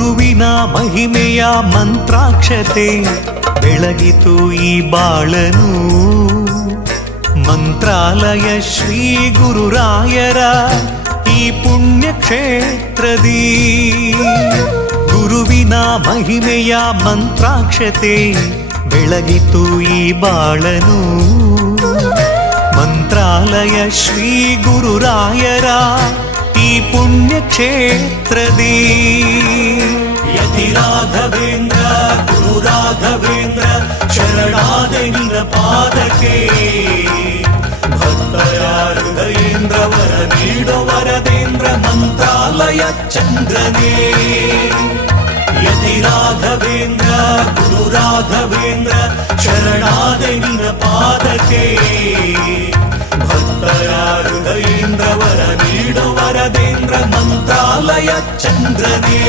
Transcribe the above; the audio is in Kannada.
ಗುರುವಿನ ಮಹಿಮೆಯ ಮಂತ್ರಾಕ್ಷತೆ ಬೆಳಗಿತು ಈ ಬಾಳನು. ಮಂತ್ರಾಲಯ ಶ್ರೀ ಗುರುರಾಯರ ಈ ಪುಣ್ಯ ಕ್ಷೇತ್ರದಿ ಗುರುವಿನ ಮಹಿಮೆಯ ಮಂತ್ರಾಕ್ಷತೆ ಬೆಳಗಿತು ಈ ಬಾಳನು. ಮಂತ್ರಾಲಯ ಶ್ರೀ ಗುರುರಾಯರ ಈ ಪುಣ್ಯ ಕ್ಷೇತ್ರದಿ ಯತಿ ರಾಘವೇಂದ್ರ ಗುರು ರಾಘವೇಂದ್ರ ಶರಣಾದೆ ನಿನ್ನ ಪಾದಕ್ಕೆ. ಭಕ್ತರ ಹೃದಯೇಂದ್ರ ವರ ನೀಡೋ ವರದೇಂದ್ರ ಮಂತ್ರಾಲಯ ಚಂದ್ರನೇ. ಯತಿ ರಾಘವೇಂದ್ರ ಗುರು ರಾಘವೇಂದ್ರ ಶರಣಾದೆ ನಿನ್ನ ಪಾದಕ್ಕೆ. ಭಕ್ತರ ಹೃದಯೇಂದ್ರ ವರ ನೀಡೋ ವರದೇಂದ್ರ ಮಂತ್ರಾಲಯ ಚಂದ್ರನೇ.